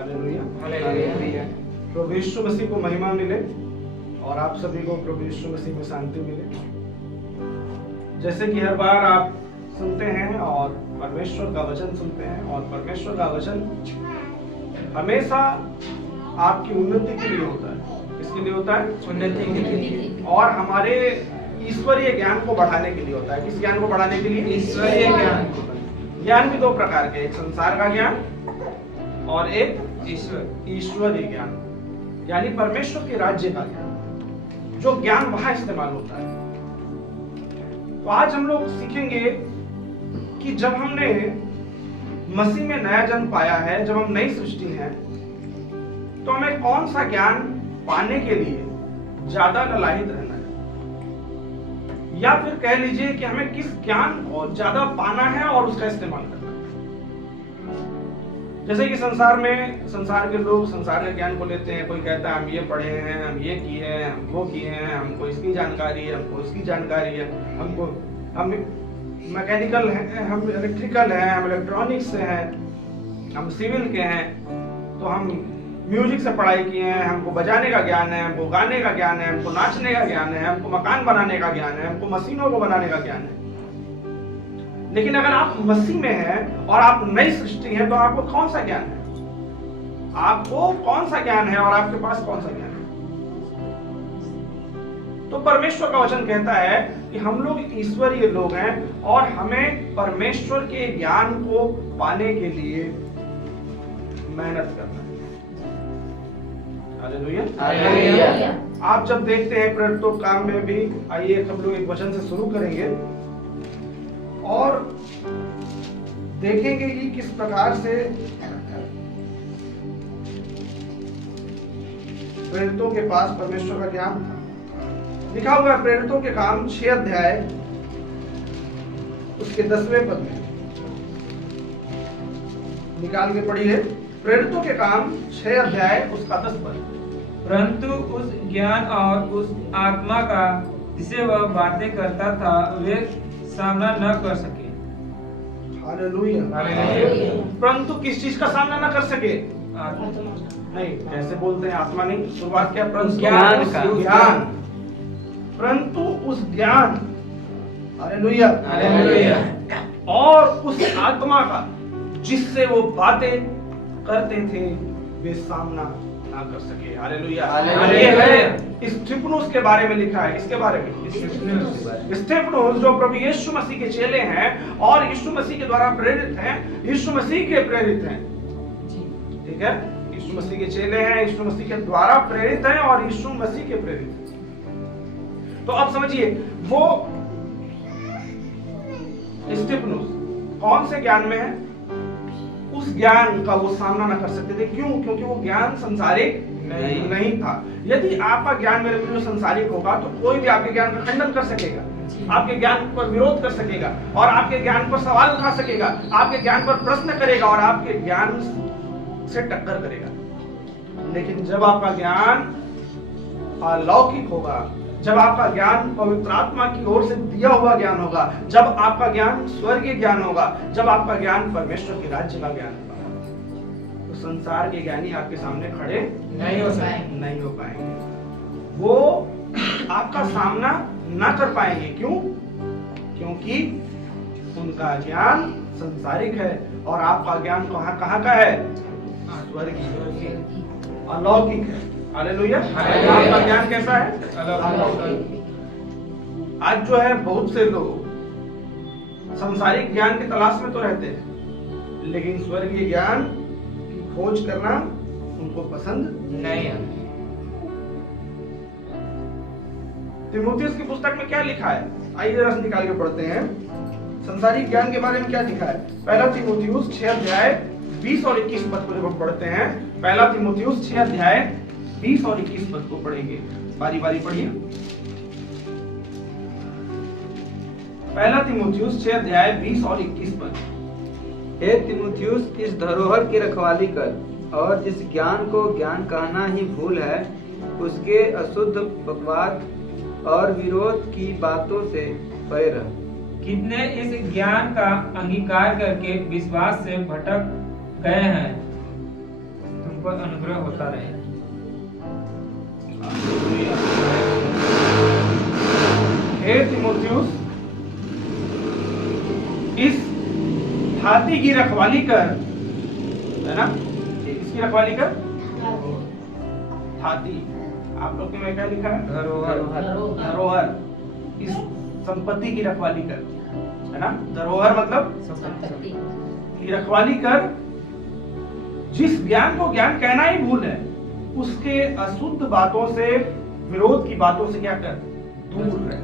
Hallelujah. Hallelujah. प्रभु यीशु मसीह को महिमा मिले और आप सभी को प्रभु यीशु मसीह में शांति मिले। जैसे कि हर बार आप सुनते हैं और परमेश्वर का वचन सुनते हैं, और परमेश्वर का वचन हमेशा आपकी उन्नति के लिए होता है। किसके लिए होता है? उन्नति के लिए और हमारे ईश्वरीय ज्ञान को बढ़ाने के लिए होता है। किस ज्ञान को बढ़ाने के लिए? ईश्वरीय ज्ञान को। ज्ञान भी दो प्रकार के, एक संसार का ज्ञान और एक ईश्वरीय ज्ञान, यानी परमेश्वर के राज्य का ज्ञान, जो ज्ञान वहां इस्तेमाल होता है। तो आज हम लोग सीखेंगे कि जब हमने मसीह में नया जन्म पाया है, जब हम नई सृष्टि हैं, तो हमें कौन सा ज्ञान पाने के लिए ज्यादा ललायित रहना है, या फिर कह लीजिए कि हमें किस ज्ञान को ज्यादा पाना है और उसका इस्तेमाल करना है। जैसे कि संसार के लोग संसार के ज्ञान को लेते हैं। कोई कहता है हम ये पढ़े हैं, हम ये किए हैं, हम वो किए हैं, हमको इसकी जानकारी है, हमको उसकी जानकारी है, हम मैकेनिकल हैं, हम इलेक्ट्रिकल हैं, हम इलेक्ट्रॉनिक्स से हैं, हम सिविल के हैं, तो हम म्यूजिक से पढ़ाई किए हैं, हमको बजाने का ज्ञान है, हमको गाने का ज्ञान है, हमको नाचने का ज्ञान है, हमको मकान बनाने का ज्ञान है, हमको मशीनों को बनाने का ज्ञान है। लेकिन अगर आप मसीह में हैं और आप नई सृष्टि हैं, तो आपको कौन सा ज्ञान है? आपको कौन सा ज्ञान है और आपके पास कौन सा ज्ञान है? तो परमेश्वर का वचन कहता है कि हम लोग ईश्वरीय लोग हैं और हमें परमेश्वर के ज्ञान को पाने के लिए मेहनत करना है। हालेलुया। हालेलुया। आप जब देखते हैं प्रेरितों के काम में भी, आइए हम लोग एक वचन से शुरू करेंगे और देखेंगे कि किस प्रकार से प्रेरितों के पास परमेश्वर का ज्ञान था। लिखा हुआ है प्रेरितों के काम 6 अध्याय उसके 10वें पद में, निकाल के पढ़िए। प्रेरितों के काम 6 अध्याय उसका 10 पद। परंतु उस ज्ञान और उस आत्मा का जिसे वह बातें करता था, वे सामना न कर सके। हालेलुया। हालेलुया। परंतु किस चीज का सामना न कर सके? आत्मा। नहीं, कैसे बोलते हैं? आत्मा नहीं, शुरुआत क्या? परंतु ज्ञान का। ज्ञान, परंतु उस ज्ञान, हालेलुया, हालेलुया, और उस आत्मा का जिससे वो बातें करते थे, वे सामना ना कर सके। हालेलुया। हालेलुया। ये है स्तिफनुस के बारे में लिखा है। इसके बारे में स्तिफनुस जो प्रभु यीशु मसीह के चेले हैं और यीशु मसीह के द्वारा प्रेरित हैं, यीशु मसीह के प्रेरित हैं। ठीक है, यीशु मसीह के चेले हैं, यीशु मसीह के द्वारा प्रेरित हैं और यीशु मसीह के प्रेरित हैं। तो अब समझिए, वो स्तिफनुस कौन से ज्ञान में है? उस ज्ञान का वो सामना न कर सकते थे। क्यों? क्योंकि वो ज्ञान संसारिक नहीं था। यदि आपका ज्ञान मेरे प्रियो संसारिक होगा, तो कोई भी आपके ज्ञान का खंडन कर सकेगा, आपके ज्ञान पर विरोध कर सकेगा और आपके ज्ञान पर सवाल उठा सकेगा, आपके ज्ञान पर प्रश्न करेगा और आपके ज्ञान से टक्कर करेगा। लेकिन जब आपका ज्ञान अलौकिक होगा, जब आपका ज्ञान पवित्र आत्मा की ओर से दिया हुआ ज्ञान होगा, जब आपका ज्ञान स्वर्गीय ज्ञान होगा, जब आपका ज्ञान परमेश्वर के राज्य का ज्ञान होगा, तो संसार के ज्ञानी आपके सामने खड़े नहीं हो पाएंगे। वो आपका सामना ना कर पाएंगे। क्यों? क्योंकि उनका ज्ञान संसारिक है और आपका ज्ञान कहाँ का है? स्वर्गीय, अलौकिक है। हालेलुया। आपका ज्ञान कैसा है? आज जो है बहुत से लोग सांसारिक ज्ञान की तलाश में तो रहते हैं, लेकिन स्वर्गीय ज्ञान की खोज करना उनको पसंद नहीं आता। तीमुथियुस की पुस्तक में क्या लिखा है? आइए जरा निकाल के पढ़ते हैं। सांसारिक ज्ञान के बारे में क्या लिखा है? पहला तीमुथियुस 6 अध्याय 20 और 21 पद को जब हम पढ़ते हैं, पहला तीमुथियुस 6 अध्याय 20 और 21 पद को पढ़ेंगे। बारी बारी पढ़िए। पहला तीमुथियुस 6 अध्याय 20 और 21 पद। हे तीमुथियुस, इस धरोहर की रखवाली कर और जिस ज्ञान को ज्ञान कहना ही भूल है, उसके अशुद्ध बकवाद और विरोध की बातों से परे रह। कितने इस ज्ञान का अंगीकार करके विश्वास से भटक गए हैं। उन पर अनुग्रह होता रहे। हे तीमुथियुस, इस हाथी की रखवाली कर, है ना? इसकी रखवाली कर। हाथी, आप लोग के में क्या लिखा है? धरोहर। धरोहर। इस संपत्ति की रखवाली कर, है ना? धरोहर मतलब संपत्ति की रखवाली कर, जिस ज्ञान को ज्ञान कहना ही भूल है, उसके अशुद्ध बातों से, विरोध की बातों से क्या कर? दूर रहे,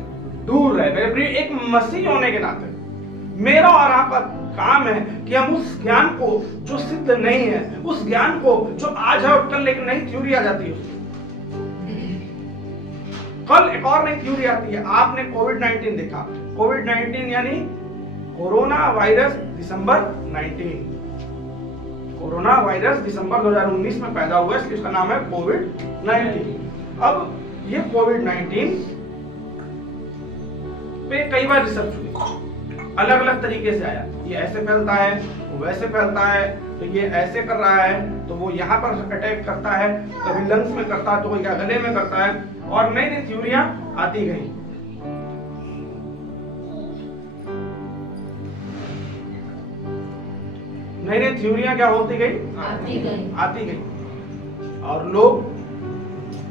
दूर रहे। मेरे प्रिय, एक मसीह होने के नाते मेरा और आपका काम है कि हम उस ज्ञान को जो सिद्ध नहीं है, उस ज्ञान को जो आज है और कल लेकिन नई थ्योरी आ जाती है, कल एक और नई थ्योरी आती है। आपने कोविड-19 देखा, कोविड-19 यानी कोरोना वायरस दिसंबर 19, कोरोना वायरस दिसंबर 2019 में पैदा हुआ, इसलिए इसका नाम है कोविड-19। अब ये कोविड-19 पे कई बार रिसर्च हुई, अलग अलग तरीके से आया। ये ऐसे फैलता है, वो वैसे फैलता है, तो ये ऐसे कर रहा है तो वो यहाँ पर अटैक करता है, कभी लंग्स में करता है तो कोई क्या गले में करता है, और नई नई थ्योरियां आती गई। नई नई थ्योरियां क्या होती गई? आती गई। और लोग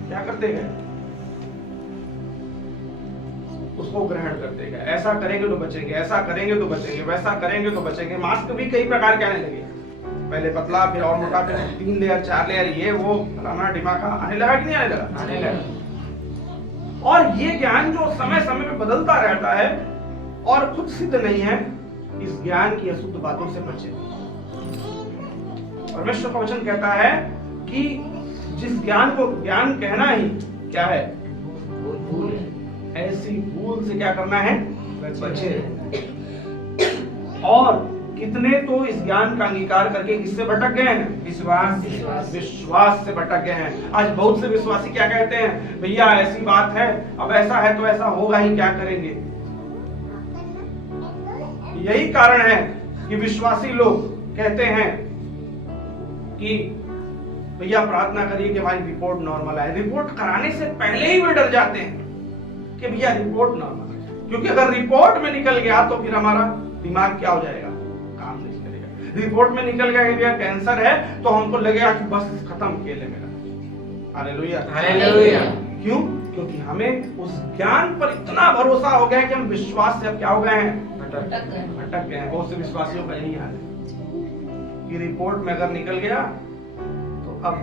क्या करते गए? उसको ग्रहण करते गए। ऐसा करेंगे तो बचेंगे, ऐसा करेंगे तो बचेंगे, वैसा करेंगे तो बचेंगे। मास्क भी कई प्रकार के आने लगे, पहले पतला, फिर और मोटा, फिर 3 लेयर 4 लेयर, ये वो फलाना ढिमाका आने लगा कि नहीं आने लगा? आने लगा। और ये ज्ञान जो समय समय पे बदलता रहता है और खुद सिद्ध नहीं है, इस ज्ञान की अशुद्ध बातों से बचे। परमेश्वर का वचन कहता है कि जिस ज्ञान को ज्ञान कहना ही क्या है? भूल। ऐसी भूल से क्या करना है? बचे। और कितने तो इस ज्ञान का अंगीकार करके किससे भटक गए हैं? विश्वास से भटक गए हैं। आज बहुत से विश्वासी क्या कहते हैं? भैया ऐसी बात है, अब ऐसा है तो ऐसा होगा ही, क्या करेंगे? यही कारण है कि विश्वासी लोग कहते हैं कि भैया प्रार्थना करिए कि हमारी रिपोर्ट नॉर्मल आए। रिपोर्ट कराने से पहले ही वे डर जाते हैं कि भैया रिपोर्ट नॉर्मल है, क्योंकि अगर रिपोर्ट में निकल गया तो फिर हमारा दिमाग क्या हो जाएगा? काम नहीं करेगा। रिपोर्ट में निकल गया कि भैया कैंसर है तो हमको लगेगा कि बस खत्म, खेले मेरा। Hallelujah, hallelujah. क्यों? क्योंकि हमें उस ज्ञान पर इतना भरोसा हो गया कि हम विश्वास से अब क्या हो गए हैं? भटक गए हैं। बहुत से विश्वासियों का यही हाल है कि रिपोर्ट में अगर निकल गया तो अब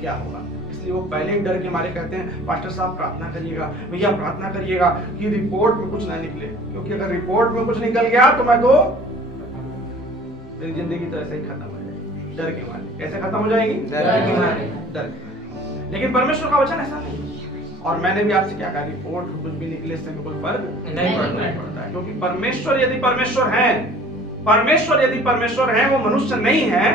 क्या होगा। इसलिए वो पहले ही डर के मारे कहते हैं, पास्टर साहब प्रार्थना करिएगा, भैया प्रार्थना करिएगा कि रिपोर्ट में कुछ ना निकले, क्योंकि अगर रिपोर्ट में कुछ निकल गया तो मैं तो मेरी जिंदगी तो ऐसे ही खत्म हो जाएगी। डर के मारे। कैसे खत्म हो जाएगी? डर के मारे। डर के मारे। लेकिन परमेश्वर का वचन ऐसा नहीं। और मैंने भी आपसे क्या कहा, रिपोर्ट कुछ भी निकले इससे कोई फर्क नहीं पड़ता है, क्योंकि परमेश्वर यदि परमेश्वर है, परमेश्वर यदि परमेश्वर है, वो मनुष्य नहीं है,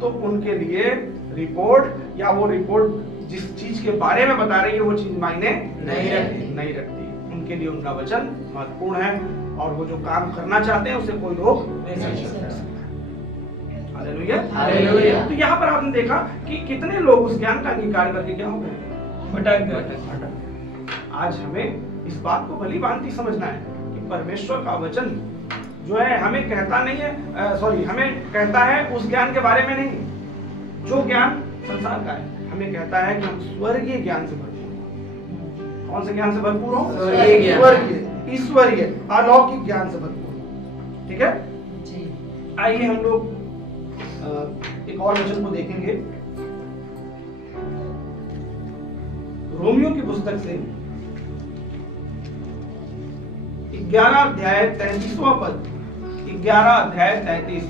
तो उनके लिए रिपोर्ट या वो रिपोर्ट जिस चीज के बारे में बता रही है वो चीज मायने नहीं रखती। उनके लिए उनका वचन महत्वपूर्ण है, और वो जो काम करना चाहते हैं उसे कोई रोक नहीं सकता। Hallelujah, hallelujah. तो यहाँ पर आपने देखा कि कितने लोग उस ज्ञान का अंगीकार करके क्या हो गए? भटक गए। आज हमें इस बात को भली भांति समझना है कि परमेश्वर का वचन जो है हमें कहता नहीं है, हमें कहता है उस ज्ञान के बारे में नहीं जो ज्ञान संसार का है। हमें कहता है कि हम स्वर्गीय ज्ञान से भरपूर। कौन से ज्ञान से भरपूर हो? स्वर्गीय, ईश्वरीय, अलौकिक ज्ञान से भरपूर। ठीक है, आइए हम लोग एक और वचन को देखेंगे। रोमियो की पुस्तक से 11 अध्याय 33वां पद, 11 अध्याय 33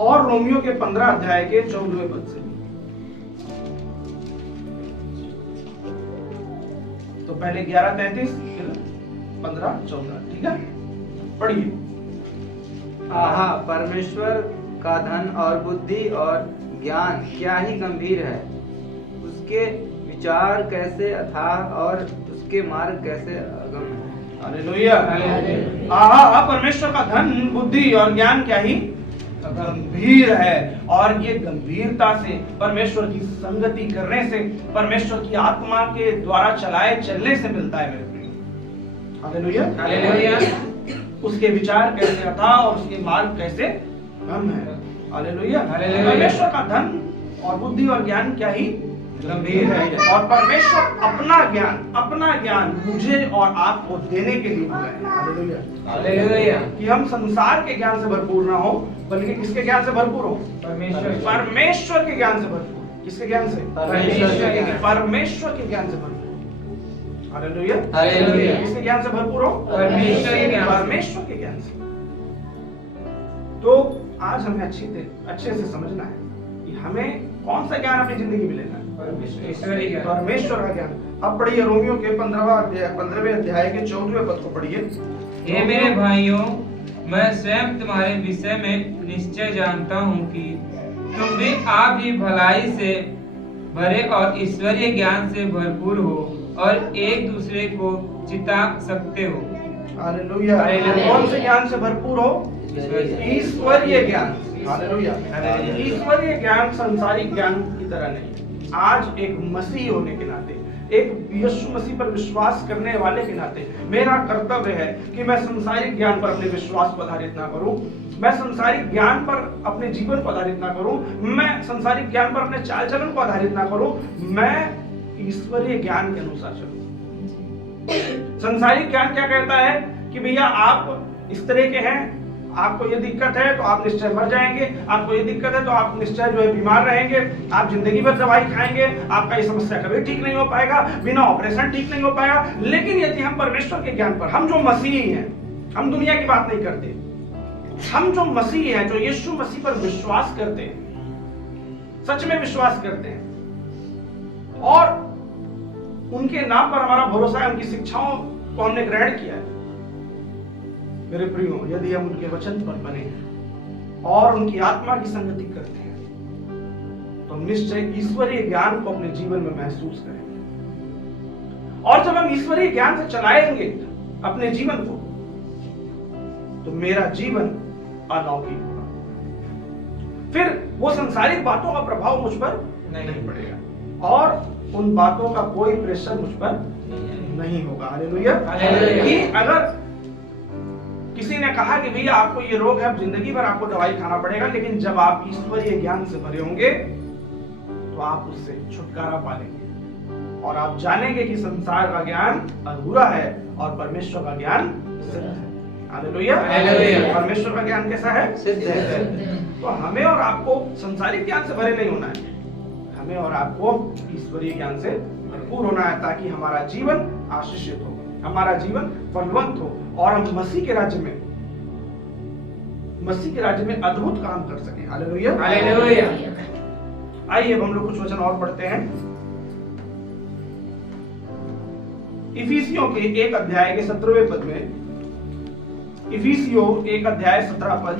और रोमियो के 15 अध्याय के 14वें पद से। तो पहले 11:33 फिर 15:14। ठीक है, पढ़िए। आहा, परमेश्वर का धन और बुद्धि और ज्ञान क्या ही गंभीर है, उसके विचार कैसे अथाह और उसके मार्ग कैसे अगम है। हालेलुया, आहा, परमेश्वर का धन, बुद्धि और ज्ञान क्या ही गंभीर है, और ये गंभीरता से परमेश्वर की संगति करने से, परमेश्वर की आत्मा के द्वारा चलाए चलने से मिलता है मेरे प्रिय। Hallelujah, hallelujah. उसके विचार कैसे अथाह और उसके मार्ग कैसे कम है। हालेलुया। हालेलुया। परमेश्वर का धन और बुद्धि और ज्ञान क्या ही गंभीर है, और परमेश्वर अपना ज्ञान मुझे और आपको देने के लिए हुआ है। हालेलुया। हालेलुया। कि हम संसार के ज्ञान से भरपूर ना हो, बल्कि किसके ज्ञान से भरपूर हो? परमेश्वर के ज्ञान से भरपूर। किसके ज्ञान से? परमेश्वर के ज्ञान से भरपूर। हालेलुया। हालेलुया। किसके ज्ञान से भरपूर हो? परमेश्वर के ज्ञान से। परमेश्वर के ज्ञान से। तो आज हमें अच्छे से समझना है कि हमें कौन सा ज्ञान अपनी जिंदगी में लेना है। परमेश्वर का ज्ञान। अब पढ़िए रोमियो के 15वें अध्याय के 14वें पद को पढ़िए। हे मेरे भाइयों, मैं स्वयं तुम्हारे विषय में निश्चय जानता हूँ कि तुम भी आप ही भलाई से भरे और ईश्वरीय ज्ञान से भरपूर हो और एक दूसरे को चिता सकते हो। हालेलुया। हालेलुया। कौन से ज्ञान से भरपूर हो? ईश्वरीय ज्ञान। हालेलुया। ईश्वरीय ज्ञान संसारिक ज्ञान की तरह नहीं। आज एक मसीह होने के नाते, एक यीशु मसीह पर विश्वास करने वाले के नाते मेरा कर्तव्य है कि मैं संसारिक ज्ञान पर अपने विश्वास को आधारित ना करूं, मैं संसारिक ज्ञान पर अपने जीवन को आधारित ना करूं, मैं संसारिक ज्ञान पर अपने चाल चलन को आधारित ना करूं, मैं ईश्वरीय ज्ञान के अनुसार चलूं। संसारिक ज्ञान क्या कहता है कि भैया आप इस तरह के हैं, आपको ये दिक्कत है तो आप निश्चय मर जाएंगे, आपको ये दिक्कत है तो आप निश्चय जो है बीमार रहेंगे, आप जिंदगी भर दवाई खाएंगे, आपका ये समस्या कभी ठीक नहीं हो पाएगा, बिना ऑपरेशन ठीक नहीं हो पाएगा। लेकिन यदि हम परमेश्वर के ज्ञान पर, हम जो मसीही हैं, हम दुनिया की बात नहीं करते, हम जो मसीही हैं, जो यीशु मसीह पर विश्वास करते हैं, सच में विश्वास करते हैं और उनके नाम पर हमारा भरोसा है, उनकी शिक्षाओं को हमने ग्रहण किया है, मेरे प्रियो, यदि हम उनके वचन पर बने हैं और उनकी आत्मा की संगति करते हैं तो निश्चय ईश्वरीय ज्ञान को अपने जीवन में महसूस करेंगे। और जब हम ईश्वरीय ज्ञान से चलाएंगे अपने जीवन को तो मेरा जीवन अलौकिक होगा। फिर वो संसारिक बातों का प्रभाव मुझ पर नहीं पड़ेगा और उन बातों का कोई प्रेशर मुझ पर नहीं होगा। हालेलुया। कि अगर किसी ने कहा कि भैया आपको ये रोग है, अब जिंदगी भर आपको दवाई खाना पड़ेगा, लेकिन जब आप ईश्वरीय ज्ञान से भरे होंगे तो आप उससे छुटकारा पालेंगे और आप जानेंगे कि संसार का ज्ञान अधूरा है और परमेश्वर का ज्ञान सिद्ध है। हालेलुया। परमेश्वर का ज्ञान कैसा है? सिद्ध है। तो हमें और आपको संसारिक ज्ञान से भरे नहीं होना है, हमें और आपको ईश्वरीय ज्ञान से भरपूर होना है ताकि हमारा जीवन आशीषित हो, हमारा जीवन फलवंत हो और हम मसीह के राज्य में अद्भुत काम कर सकें। हालेलुया। हालेलुया। आइए अब हम लोग कुछ वचन और पढ़ते हैं। इफिसियों के 1 अध्याय के 17वें पद में, इफिसियों 1 अध्याय 17 पद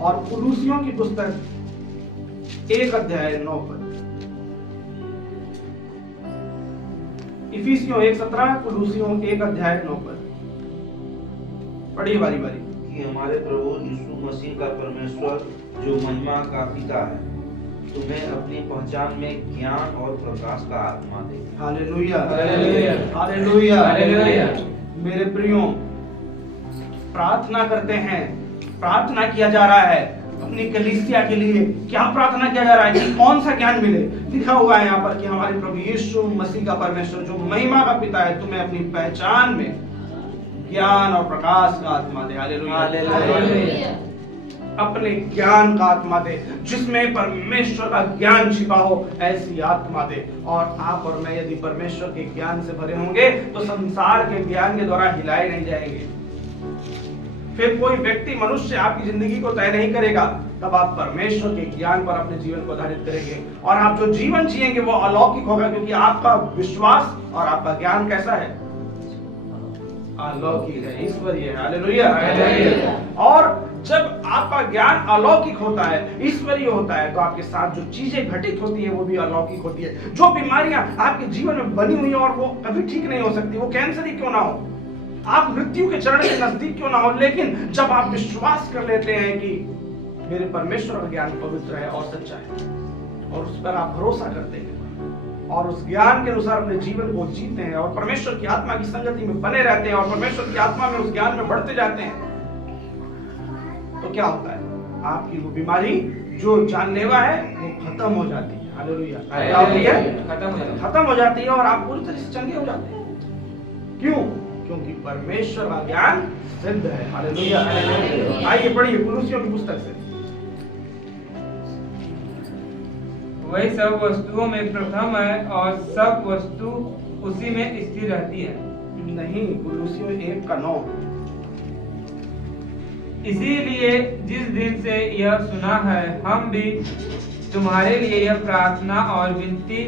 और कुलूसियों की पुस्तक 1 अध्याय 9 पद। इफिसियों 1:17, कुलूसियों 1 अध्याय 9 पद। पढ़िए बारी बारी। कि हमारे प्रभु यीशु मसीह का परमेश्वर जो महिमा का पिता है तुम्हें अपनी पहचान में ज्ञान और प्रकाश का आत्मा दे। हालेलुया। हालेलुया। हालेलुया। हालेलुया। मेरे प्रियो, प्रार्थना करते हैं, प्रार्थना किया जा रहा है अपनी कलीसिया के लिए। क्या प्रार्थना किया जा रहा है कि कौन सा ज्ञान मिले? लिखा हुआ है यहाँ पर कि हमारे प्रभु यीशु मसीह का परमेश्वर जो महिमा का पिता है तुम्हें अपनी पहचान में ज्ञान और प्रकाश का आत्मा दे। हालेलुया। अपने ज्ञान का आत्मा दे, जिसमें परमेश्वर का ज्ञान छिपा हो, ऐसी आत्मा दे। और आप और मैं यदि परमेश्वर के ज्ञान से भरे होंगे तो संसार के ज्ञान के द्वारा हिलाए नहीं जाएंगे। फिर कोई व्यक्ति, मनुष्य आपकी जिंदगी को तय नहीं करेगा, तब आप परमेश्वर के ज्ञान पर अपने जीवन को आधारित करेंगे और आप जो जीवन जिएंगे वो अलौकिक होगा, क्योंकि आपका विश्वास और आपका ज्ञान कैसा है? अलौकिक है, ईश्वरीय है। हालेलुया। और जब आपका ज्ञान अलौकिक होता है, ईश्वरीय होता है, तो आपके साथ जो चीजें घटित होती है वो भी अलौकिक होती है। जो बीमारियां आपके जीवन में बनी हुई है और वो कभी ठीक नहीं हो सकती, वो कैंसर ही क्यों ना हो, आप मृत्यु के चरण के नजदीक क्यों ना हो, लेकिन जब आप विश्वास कर लेते हैं कि मेरे परमेश्वर का ज्ञान पवित्र है और सच्चा है, और उस पर आप भरोसा करते हैं और उस ज्ञान के अनुसार अपने जीवन को जीते हैं और परमेश्वर की आत्मा की संगति में बने रहते हैं और परमेश्वर की आत्मा में उस ज्ञान में बढ़ते जाते हैं, तो क्या होता है? आपकी वो बीमारी जो जानलेवा है वो खत्म हो जाती है। हालेलुया। क्या होती है? खत्म हो जाती है और आप पूरी तरह से चंगे हो जाते हैं। क्यों? क्योंकि परमेश्वर का ज्ञान सिद्ध है। हालेलुया। आइए पढ़िए कुलुस्सियों की पुस्तक से। वही सब वस्तुओं में प्रथम है और सब वस्तु उसी में स्थिर रहती है। नहीं, कुलुस्सियों 1:9। इसीलिए जिस दिन से यह सुना है हम भी तुम्हारे लिए यह प्रार्थना और विनती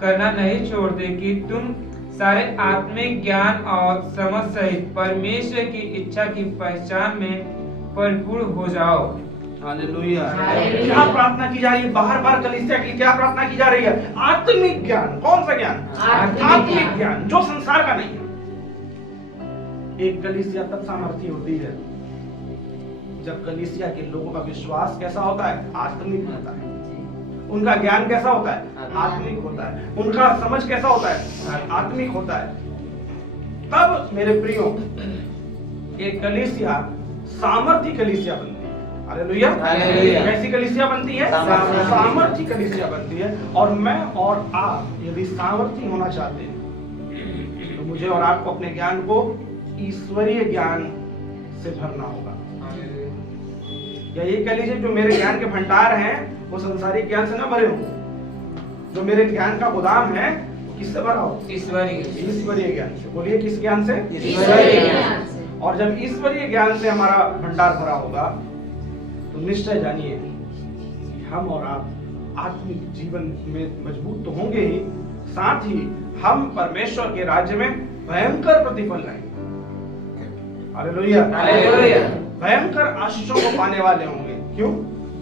करना नहीं छोड़ते कि तुम सारे आत्मिक ज्ञान और समझ सहित परमेश्वर की इच्छा की पहचान में परिपूर्ण हो जाओ। हालेलुया। क्या प्रार्थना की जा रही है? बार बार कलीसिया की क्या प्रार्थना की जा रही है? आत्मिक ज्ञान। कौन सा ज्ञान? आत्मिक ज्ञान, जो संसार का नहीं है। एक कलीसिया तब सामर्थ्य होती है जब कलीसिया के लोगों का विश्वास कैसा होता है? आत्मिक होता है। उनका ज्ञान कैसा होता है? आत्मिक होता है। उनका समझ कैसा होता है? आत्मिक होता है। तब मेरे प्रियो एक कलीसिया सामर्थ्य कलीसिया बनती है। हालेलुया। कैसी कलीसिया बनती है? सामर्थ्य कलीसिया बनती है। और मैं और आप यदि सामर्थ्य होना चाहते हैं तो मुझे और आपको अपने ज्ञान को ईश्वरीय ज्ञान से भरना होगा। या ये कह लीजिए जो मेरे ज्ञान के भंडार हैं वो संसारिक ज्ञान से ना भरे हो। जो मेरे ज्ञान का गोदाम है वो किससे भरा हो? ईश्वरीय ज्ञान से। बोलिए किस ज्ञान से? ईश्वरीय ज्ञान से। और जब ईश्वरीय ज्ञान से हमारा भंडार भरा होगा तो निश्चय जानिए कि हम और आप आत्मिक जीवन में मजबूत तो होंगे ही, साथ ही हम परमेश्वर के राज्य में भयंकर प्रतिफल लाएंगे। हालेलुया। भयंकर आशीषों को पाने वाले होंगे। क्यों?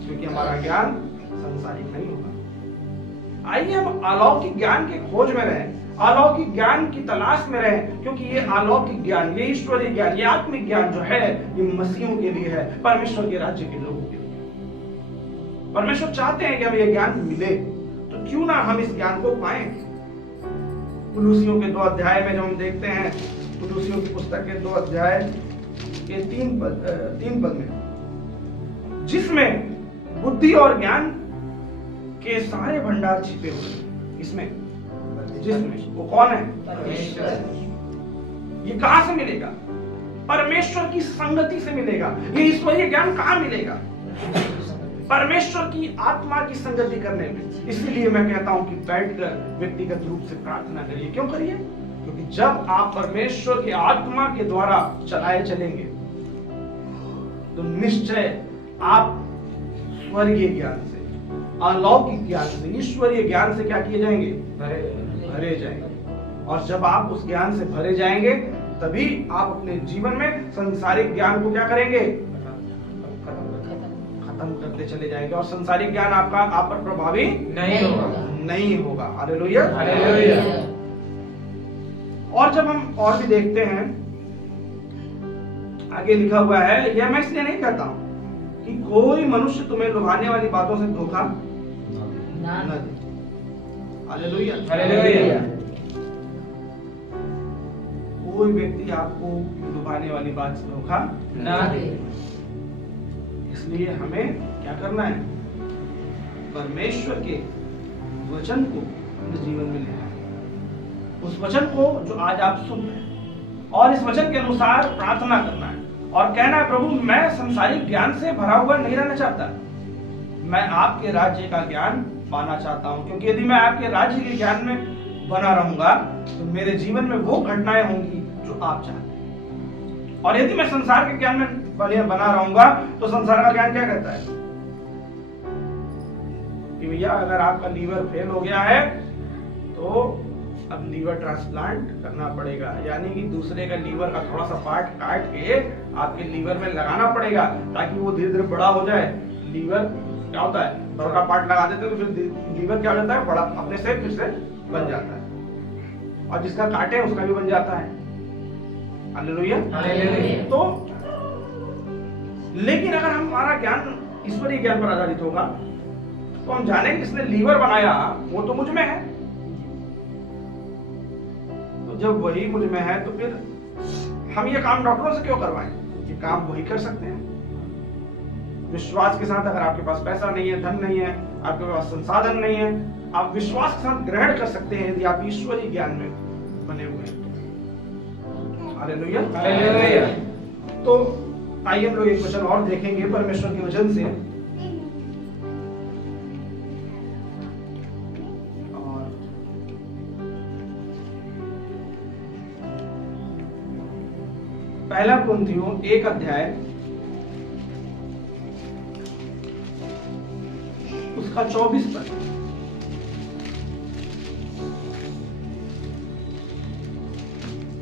क्योंकि हमारा ज्ञान संसारिक नहीं होगा। आइए हम अलौकिक ज्ञान के खोज में रहें, अलौकिक ज्ञान की तलाश में रहें, क्योंकि ये अलौकिक ज्ञान, ये ईश्वरीय ज्ञान, ये आत्मिक ज्ञान जो है ये मसीहों के लिए है, परमेश्वर के राज्य के लोगों के लिए। परमेश्वर चाहते हैं कि हमें ये ज्ञान मिले, तो क्यों ना हम इस ज्ञान को पाएं। कुलुस्सियों के 2 अध्याय में जब हम देखते हैं, कुलुस्सियों की पुस्तक के 2 अध्याय के 3 पद में, जिसमें बुद्धि और ज्ञान के सारे भंडार छिपे हुए हैं। इसमें जिसमें वो कौन है? परमेश्वर। ये कहां से मिलेगा? परमेश्वर की संगति से मिलेगा। ये ईश्वरीय ज्ञान कहां मिलेगा? परमेश्वर की आत्मा की संगति करने में। इसलिए मैं कहता हूं कि बैठकर व्यक्तिगत रूप से प्रार्थना करिए। क्यों करिए? क्योंकि जब आप परमेश्वर के आत्मा के द्वारा चलाए चलेंगे तो निश्चय आप स्वर्गीय ज्ञान से, अलौकिक ज्ञान से, ईश्वरीय ज्ञान से क्या किए जाएंगे? भरे जाएंगे। और जब आप उस ज्ञान से भरे जाएंगे तभी आप अपने जीवन में संसारिक ज्ञान को क्या करेंगे? खत्म करते चले जाएंगे और संसारिक ज्ञान आपका आप पर प्रभावी नहीं होगा। हालेलुया। और जब हम और भी देखते हैं, आगे लिखा हुआ है, यह मैं इसलिए नहीं कहता हूं कि कोई मनुष्य तुम्हें लुभाने वाली बातों से धोखा न दे। हालेलुया। कोई व्यक्ति आपको लुभाने वाली बात से धोखा न दे। इसलिए हमें क्या करना है? परमेश्वर के वचन को अपने जीवन में लेना है। उस वचन को जो आज आप सुन रहे हैं और इस वचन के अनुसार प्रार्थना करना है और कहना है, प्रभु मैं संसारिक ज्ञान से भरा हुआ नहीं रहना चाहता, मैं आपके राज्य का ज्ञान पाना चाहता हूं। क्योंकि यदि मैं आपके राज्य के ज्ञान में बना रहूंगा तो मेरे जीवन में वो घटनाएं होंगी जो आप चाहते हैं। और यदि मैं संसार के ज्ञान में बना रहूंगा तो संसार का ज्ञान क्या कहता है कि भैया अगर आपका लीवर फेल हो गया है तो अब लीवर ट्रांसप्लांट करना पड़ेगा, यानी कि दूसरे का लीवर का थोड़ा सा पार्ट काट के आपके लीवर में लगाना पड़ेगा ताकि वो धीरे धीरे बड़ा हो जाए। लीवर क्या होता है? बड़ा पार्ट लगा देते हैं तो फिर लीवर क्या हो जाता है? बड़ा अपने से फिर से बन जाता है और जिसका काटे उसका भी बन जाता है। हालेलुया। तो लेकिन अगर हमारा ज्ञान ईश्वरीय ज्ञान पर आधारित होगा, तो हम जानेंगे जिसने लीवर बनाया वो तो मुझ में है। तो जब वही मुझ में है तो फिर हम ये काम डॉक्टरों से क्यों करवाएं? ये काम वही कर सकते हैं। विश्वास के साथ, अगर आपके पास पैसा नहीं है, धन नहीं है, आपके पास संसाधन नहीं है, आप विश्वास के साथ ग्रहण कर सकते हैं यदि आप ईश्वरीय ज्ञान में बने हुए हैं। हालेलुया। हालेलुया। तो आइए हम लोग एक वचन और देखेंगे परमेश्वर के वचन से। और पहला कुरिन्थियों 1 अध्याय उसका 24 पद।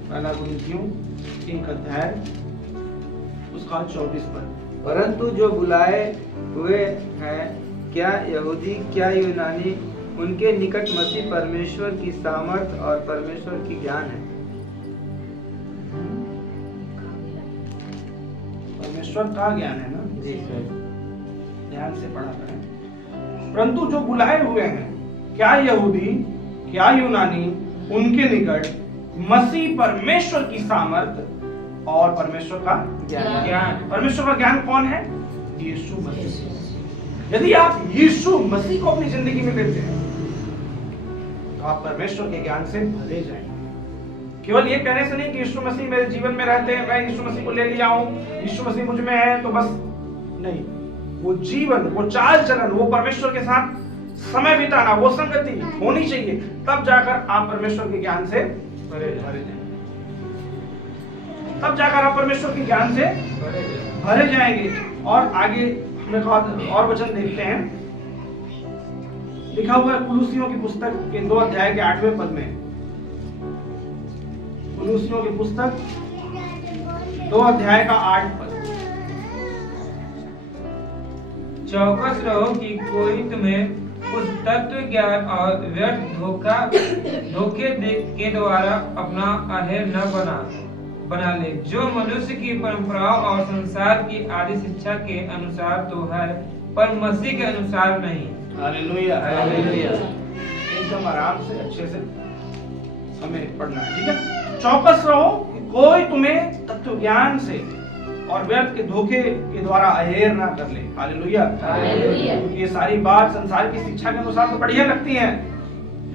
पहला कुरिन्थियों 1 अध्याय उसका 24 पद। परंतु जो बुलाए हुए हैं, क्या यहूदी क्या यूनानी, उनके निकट मसीह परमेश्वर की सामर्थ और परमेश्वर की ज्ञान है। परमेश्वर का ज्ञान है ना, जी सर। ध्यान से पढ़ा करें। परंतु जो बुलाए हुए हैं, क्या यहूदी क्या यूनानी, उनके निकट मसीह परमेश्वर की सामर्थ और परमेश्वर का ज्ञान। परमेश्वर का ज्ञान कौन है? यीशु मसीह। यदि आप यीशु मसीह को अपनी जिंदगी में लेते हैं तो आप परमेश्वर के ज्ञान से भरे जाएंगे। केवल ये कहने से नहीं कि यीशु मसीह मेरे जीवन में रहते हैं, मैं यीशु मसीह को ले लिया हूं, यीशु मसीह मुझ में है तो बस नहीं। वो जीवन, वो चाल चलन, वो परमेश्वर के साथ समय बिताना, वो संगति होनी चाहिए, तब जाकर आप परमेश्वर के ज्ञान से भरे जाएंगे। तब जाकर आप परमेश्वर के ज्ञान से भरे जाएंगे। और आगे हम एक और वचन देखते हैं, लिखा हुआ है कुलुसियों की पुस्तक के 2 अध्याय के 8वें पद में। कुलुसियों की पुस्तक 2 अध्याय का 8 पद। चौकस रहो कि कोई तुम्हें उस तत्व ज्ञान और व्यर्थ धोखे के द्वारा अपना आहेर न बना ले, जो मनुष्य की परंपराओं और संसार की आदि शिक्षा के अनुसार तो है, पर मसीह के अनुसार नहीं। हालेलुया। हालेलुया। एकदम आराम से अच्छे से हमें पढ़ना है, ठीक है। चौकस रहो कि कोई तुम्हें तत्व ज्ञान से और व्यर्थ के धोखे के द्वारा अहेर ना कर ले। हालेलुया। हालेलुया। ये सारी बात संसार की शिक्षा के अनुसार तो बढ़िया लगती है,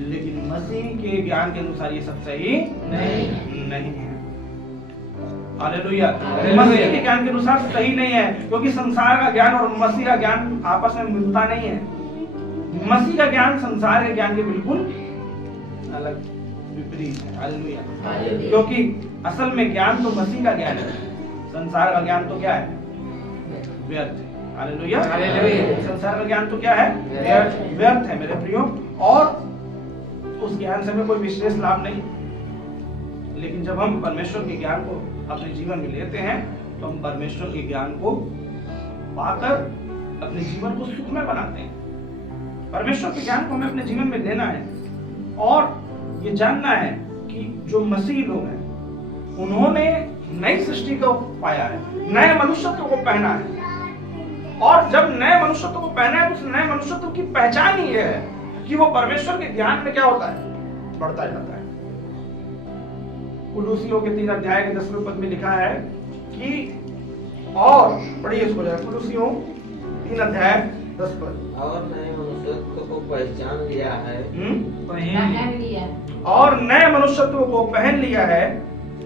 लेकिन मसीह के ज्ञान के अनुसार ये सब सही नहीं है। हालेलुया। मसीह के ज्ञान के अनुसार सही नहीं है, क्योंकि संसार का ज्ञान और मसीह का ज्ञान आपस में मिलता नहीं है। मसीह का ज्ञान संसार के ज्ञान के बिल्कुल अलग, विपरीत है। हालेलुया। क्योंकि असल में ज्ञान तो मसीह का ज्ञान है, संसार का ज्ञान तो क्या है? व्यर्थ है। हालेलुया। संसार का ज्ञान तो क्या है? व्यर्थ है मेरे प्रियो। और उस ज्ञान से हमें कोई विशेष लाभ नहीं, लेकिन जब हम परमेश्वर के ज्ञान को अपने जीवन में लेते हैं तो हम परमेश्वर के ज्ञान को पाकर अपने जीवन को सुखमय बनाते हैं। परमेश्वर के ज्ञान को हमें अपने जीवन में लेना है और ये जानना है कि जो मसीह लोग हैं उन्होंने नई सृष्टि को पाया है, नए मनुष्यत्व को पहना है। और जब नए मनुष्यत्व को पहना है तो उस नए मनुष्यत्व की पहचान ही है कि वो परमेश्वर के ज्ञान में क्या होता है? बढ़ता जाता है। कुलुसियों के 3 अध्याय के 10वें पद में लिखा है कि, और पढ़िए इसको जरा, कुलुसियों 3 अध्याय 10 पद। और नए मनुष्यत्व को पहचान लिया है, और नए मनुष्यत्व को पहन लिया है,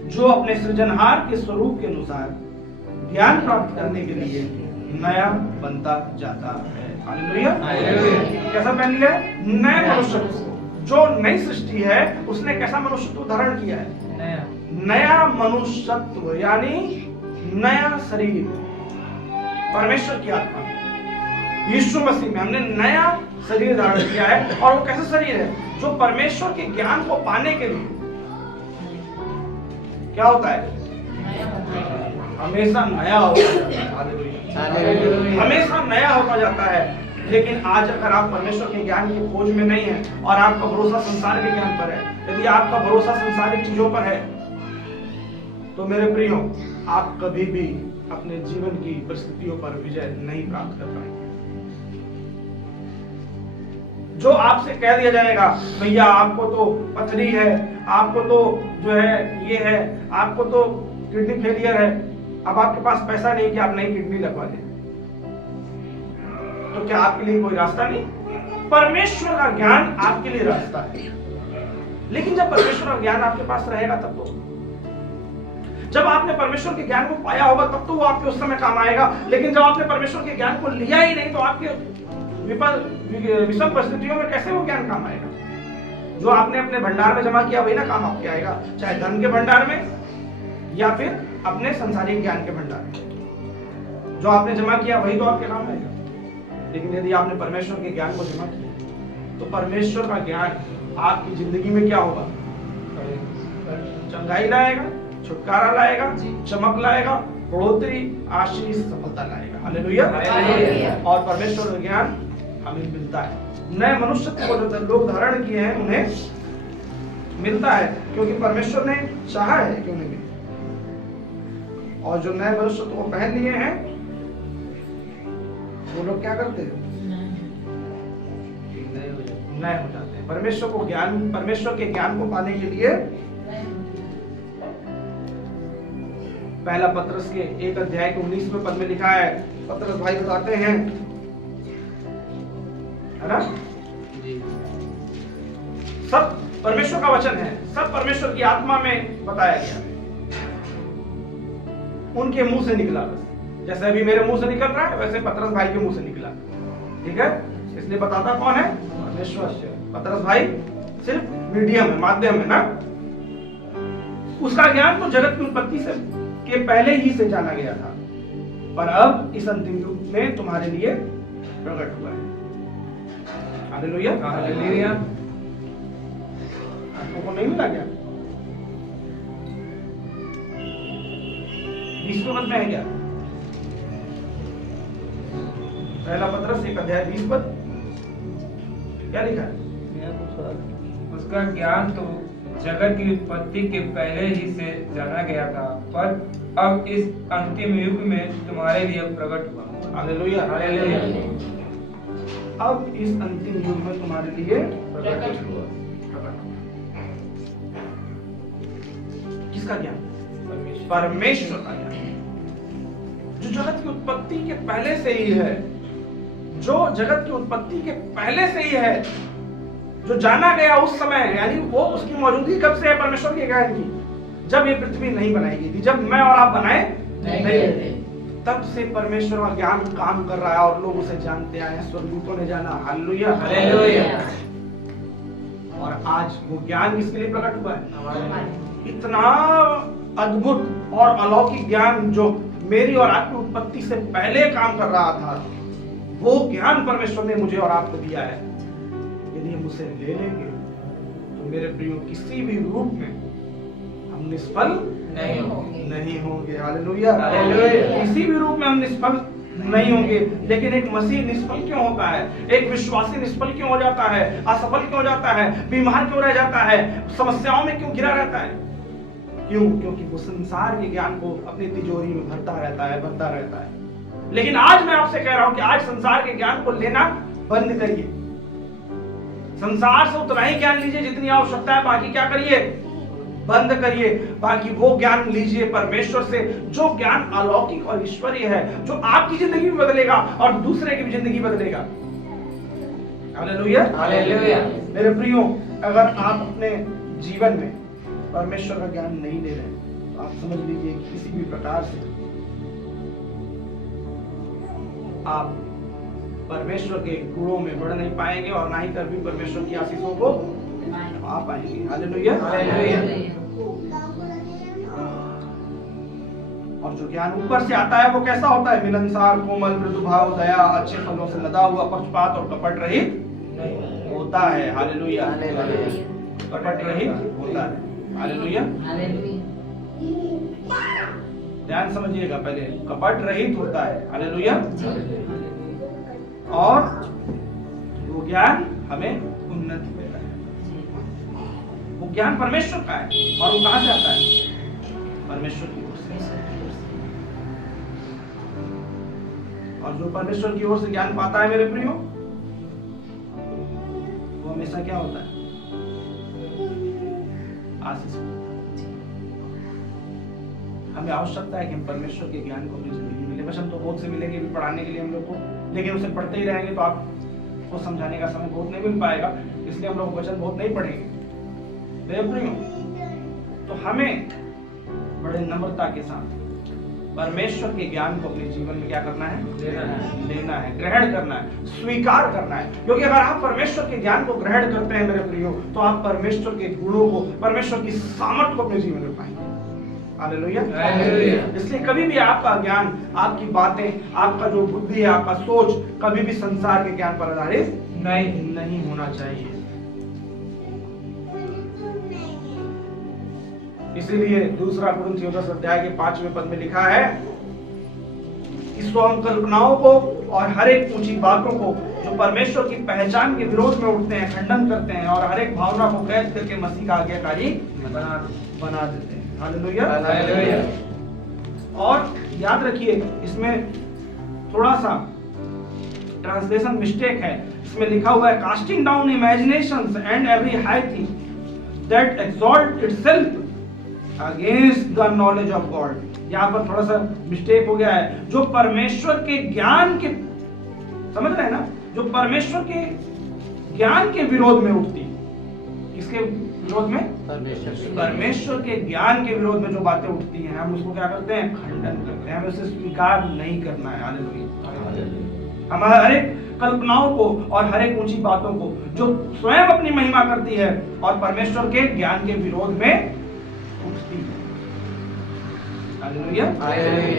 जो अपने सृजनहार के स्वरूप के अनुसार ज्ञान प्राप्त करने के लिए नया बनता जाता है। हालेलुया। कैसा पहन लिया है? नए मनुष्यत्व। जो नई सृष्टि है उसने कैसा मनुष्यत्व धारण किया है? नया मनुष्यत्व, यानी नया शरीर। परमेश्वर की आत्मा यीशु मसीह में हमने नया शरीर धारण किया है। और वो कैसा शरीर है? जो परमेश्वर के ज्ञान को पाने के लिए क्या होता है? हमेशा नया होता है। हमेशा नया होता जाता है। लेकिन आज अगर आप परमेश्वर के ज्ञान की खोज में नहीं है और आपका भरोसा संसार के ज्ञान पर है, यदि आपका भरोसा संसारिक चीजों पर है, तो मेरे प्रियो, आप कभी भी अपने जीवन की परिस्थितियों पर विजय नहीं प्राप्त कर पाएंगे। जो आपसे कह दिया जाएगा भैया आपको तो पथरी है, आपको तो जो है ये है, आपको तो किडनी फेलियर है, अब आपके पास पैसा नहीं कि आप नई किडनी लगवा लें, तो क्या आपके लिए कोई रास्ता नहीं? परमेश्वर का ज्ञान आपके लिए रास्ता है। लेकिन जब परमेश्वर का ज्ञान आपके पास रहेगा तब तो, जब आपने परमेश्वर के ज्ञान को पाया होगा तब तो वो आपके उस समय काम आएगा। लेकिन जब आपने परमेश्वर के ज्ञान को लिया ही नहीं तो आपके विषम परिस्थितियों में कैसे वो ज्ञान काम आएगा? जो आपने अपने भंडार में जमा किया वही ना काम आपके आएगा, चाहे धन के भंडार में या फिर अपने संसारिक ज्ञान के भंडार में। जो आपने जमा किया वही तो आपके काम आएगा। लेकिन यदि आपने परमेश्वर के ज्ञान को जमा किया तो परमेश्वर का ज्ञान आपकी जिंदगी में क्या होगा? चंगाई लाएगा, छुटकारा लाएगा, चमक लाएगा, बढ़ोतरी, आशीष, सफलता लाएगा। हालेलुया। और परमेश्वर का ज्ञान हमें मिलता है। नए मनुष्यत्व को जो लोग धारण किए हैं उन्हें मिलता है, क्योंकि परमेश्वर ने चाहा है कि उन्हें मिले। और जो नए मनुष्यत्व को पहन लिए हैं वो लोग क्या करते हैं? नए हो जाते हैं। परमेश्वर के ज्ञान को पाने के लिए पहला पत्रस के 1 अध्याय के 19वें पद में लिखा है, पत्रस भाई बताते हैं, है ना? सब परमेश्वर का वचन है, सब परमेश्वर की आत्मा में बताया गया, उनके मुंह से निकला। बस जैसे अभी मेरे मुंह से निकल रहा है वैसे पत्रस भाई के मुंह से निकला। ठीक है, इसलिए बताता कौन है? परमेश्वर। पत्रस भाई सिर्फ मीडियम है, माध्यम है ना। उसका ज्ञान तो जगत की उत्पत्ति से के पहले ही से जाना गया था, पर अब इस अंतिम युग में तुम्हारे लिए प्रकट हुआ है। हालेलुया। हालेलुया। आपको नहीं मिला क्या? 20वें पद में है क्या? पहला पत्रस 1 अध्याय 20 पद क्या लिखा है? उसका ज्ञान तो जगत की उत्पत्ति के पहले ही से जाना गया था, पर अब इस अंतिम युग में तुम्हारे लिए प्रकट हुआ। हालेलुया। हालेलुया। अब इस अंतिम युग में तुम्हारे लिए प्रकट हुआ। किसका ज्ञान? परमेश्वर का ज्ञान, जो जगत की उत्पत्ति के पहले से ही है, जो जगत की उत्पत्ति के पहले से ही है, जो जाना गया उस समय, यानी वो उसकी मौजूदगी कब से है? परमेश्वर के ज्ञान की, जब ये पृथ्वी नहीं बनाई गई थी, जब मैं और आप बनाए नहीं थे, तब से परमेश्वर का ज्ञान काम कर रहा है और लोग उसे जानते आए हैं, स्वर्गदूतों ने जाना। हालेलुया। हालेलुया। और आज वो ज्ञान किसके लिए प्रकट हुआ है? इतना अद्भुत और अलौकिक ज्ञान जो मेरी और आपकी उत्पत्ति से पहले काम कर रहा था, वो ज्ञान परमेश्वर ने मुझे और आपको दिया है। यदि हम उसे ले लेंगे तो मेरे प्रियो किसी भी रूप में हम निष्फल नहीं होंगे। हालेलुया। किसी भी रूप में हम निष्फल नहीं होंगे। लेकिन एक मसीह निष्फल क्यों होता है? एक विश्वासी निष्फल क्यों हो जाता है? असफल क्यों हो जाता है? बीमार क्यों रह जाता है? समस्याओं में क्यों घिरा रहता है? क्यों? क्योंकि वो संसार के ज्ञान को अपनी तिजोरी में भरता रहता है। लेकिन आज मैं आपसे कह रहा हूं कि आज संसार के ज्ञान को लेना बंद करिए। संसार से उतना ही ज्ञान लीजिए जितनी आवश्यकता है, बाकी क्या करिए? बंद करिए। बाकी वो ज्ञान लीजिए परमेश्वर से, जो ज्ञान अलौकिक और ईश्वरीय है, जो आपकी जिंदगी भी बदलेगा और दूसरे की भी जिंदगी बदलेगा। हालेलुया। हालेलुया। मेरे प्रियो, अगर आप अपने जीवन में परमेश्वर का ज्ञान नहीं ले रहे तो आप समझ लीजिए किसी भी प्रकार से आप परमेश्वर के गुणों में बढ़ नहीं पाएंगे और ना ही कभी परमेश्वर की आशीषों को पा पाएंगे। हालेलुया। और जो ज्ञान ऊपर से आता है वो कैसा होता है? मिलनसार, कोमल, मृदु भाव, दया, अच्छे फलों से लदा हुआ, पक्षपात और कपट रहित होता है। हालेलुया। कपट रहित होता है। हालेलुया। ध्यान समझिएगा, पहले कपट रहित होता है। हालेलुया। और वो ज्ञान हमें उन्नति देता है। वो ज्ञान परमेश्वर का है और वो कहां से आता है? परमेश्वर की ओर से। और जो परमेश्वर की ओर से ज्ञान पाता है मेरे प्रियो, वो हमेशा क्या होता है? आशीष। हमें आवश्यकता है कि हम परमेश्वर के ज्ञान को अपनी जिंदगी में मिले। वचन तो बहुत से मिलेंगे भी पढ़ाने के लिए हम लोग को, लेकिन उसे पढ़ते ही रहेंगे तो आपको समझाने का समय बहुत नहीं मिल पाएगा, इसलिए हम लोग वचन बहुत नहीं पढ़ेंगे। तो हमें बड़े नम्रता के साथ परमेश्वर के ज्ञान को अपने जीवन में क्या करना है? लेना है, ग्रहण करना है, स्वीकार करना है। क्योंकि अगर आप परमेश्वर के ज्ञान को ग्रहण करते हैं मेरे प्रियो, तो आप परमेश्वर के गुणों को, परमेश्वर की सामर्थ को अपने जीवन में पाएंगे। हालेलुया। इसलिए कभी भी आपका ज्ञान, आपकी बातें, आपका जो बुद्धि है, आपका सोच कभी भी संसार के ज्ञान पर आधारित नहीं होना चाहिए। इसीलिए दूसरा कुरिन्थियों 10 अध्याय के 5वें पद में लिखा है कि स्वयं कल्पनाओं को और हर एक ऊंची बातों को जो परमेश्वर की पहचान के विरोध में उठते हैं, खंडन करते हैं और हर एक भावना को कैद करके मसीह का आज्ञाकारी बना देते हैं। हालेलुया। और याद रखिए, इसमें थोड़ा सा ट्रांसलेशन मिस्टेक है। इसमें लिखा हुआ है casting down imaginations and every high thing that exalt itself against the knowledge of God. यहाँ पर थोड़ा सा मिस्टेक हो गया है। जो परमेश्वर के ज्ञान के, समझ रहे हैं ना, जो परमेश्वर के ज्ञान के विरोध में उठती, किसके विरोध में? परमेश्वर के ज्ञान के विरोध में जो बातें उठती हैं, हम उसको क्या करते हैं? खंडन करते हैं। हमें उसे स्वीकार नहीं करना है। हालेलुया। हम हर एक कल्पनाओं को और हर एक ऊंची बातों को जो स्वयं अपनी महिमा करती है और परमेश्वर के ज्ञान के विरोध में उठती है, हालेलुया,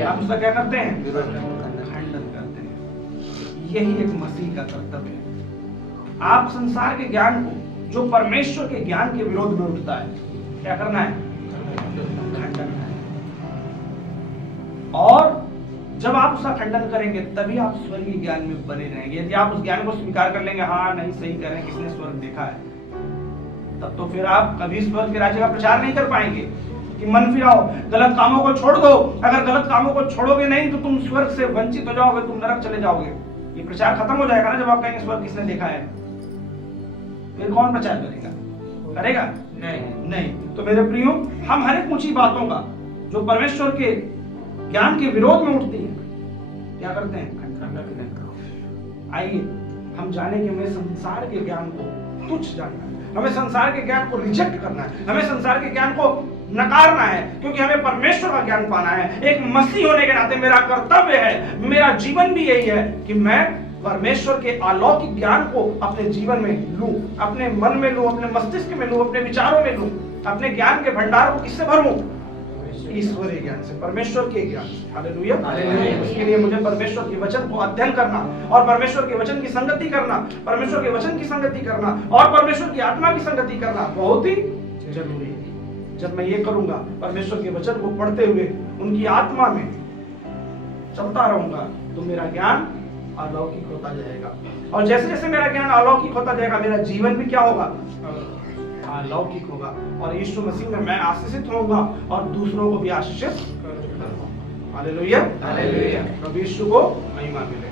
हम उसका क्या करते हैं? खंडन करते हैं। यही एक मसीह का कर्तव्य है। आप संसार के ज्ञान को जो परमेश्वर के ज्ञान के विरोध में उठता है, क्या करना है? खंडन करना है। और जब आप उसका खंडन करेंगे तभी आप स्वर्गीय ज्ञान में बने रहेंगे। यदि आप उस ज्ञान को स्वीकार कर लेंगे, हाँ नहीं सही कर रहे हैं, किसने स्वर्ग देखा है, तब तो फिर आप कभी स्वर्ग के राज्य का प्रचार नहीं कर पाएंगे। कि मन फिराओ, गलत कामों को छोड़ दो। अगर गलत कामों को छोड़ोगे नहीं तो तुम स्वर्ग से वंचित हो जाओगे, तुम नरक चले जाओगे। ये प्रचार खत्म हो जाएगा ना जब आप कहेंगे स्वर्ग किसने देखा है। फिर कौन प्रचार करेगा? नहीं। तो मेरे प्रियो, हम हर एक ऊंची बातों का जो परमेश्वर के ज्ञान के विरोध में उठती है, क्या करते हैं? आइए हम जाने कि हमें संसार के ज्ञान को तुच्छ जानना है, हमें संसार के ज्ञान को रिजेक्ट करना है, हमें संसार के ज्ञान को नकारना है, क्योंकि हमें परमेश्वर का ज्ञान पाना है। एक मसीह होने के नाते मेरा कर्तव्य है, मेरा जीवन भी यही है कि मैं परमेश्वर के अलौकिक ज्ञान को अपने जीवन में लूं, अपने मन में लूं, अपने मस्तिष्क में लूं, अपने विचारों में लूं। अपने ज्ञान के भंडार को किससे भरूं? ईश्वरीय ज्ञान से, परमेश्वर के ज्ञान से। हालेलुया। इसके लिए मुझे परमेश्वर के वचन को अध्ययन करना और परमेश्वर के वचन की संगति करना, परमेश्वर के वचन की संगति करना और परमेश्वर की आत्मा की संगति करना बहुत ही जरूरी है। जब मैं ये करूंगा, परमेश्वर के वचन को पढ़ते हुए उनकी आत्मा में चलता रहूंगा, तो मेरा ज्ञान अलौकिक होता जाएगा। और जैसे जैसे मेरा ज्ञान अलौकिक होता जाएगा, मेरा जीवन भी क्या होगा? अलौकिक होगा। और यीशु मसीह में मैं आशीषित होऊंगा और दूसरों को भी आशीषित करूंगा। हालेलुया। प्रभु यीशु को महिमा मिले।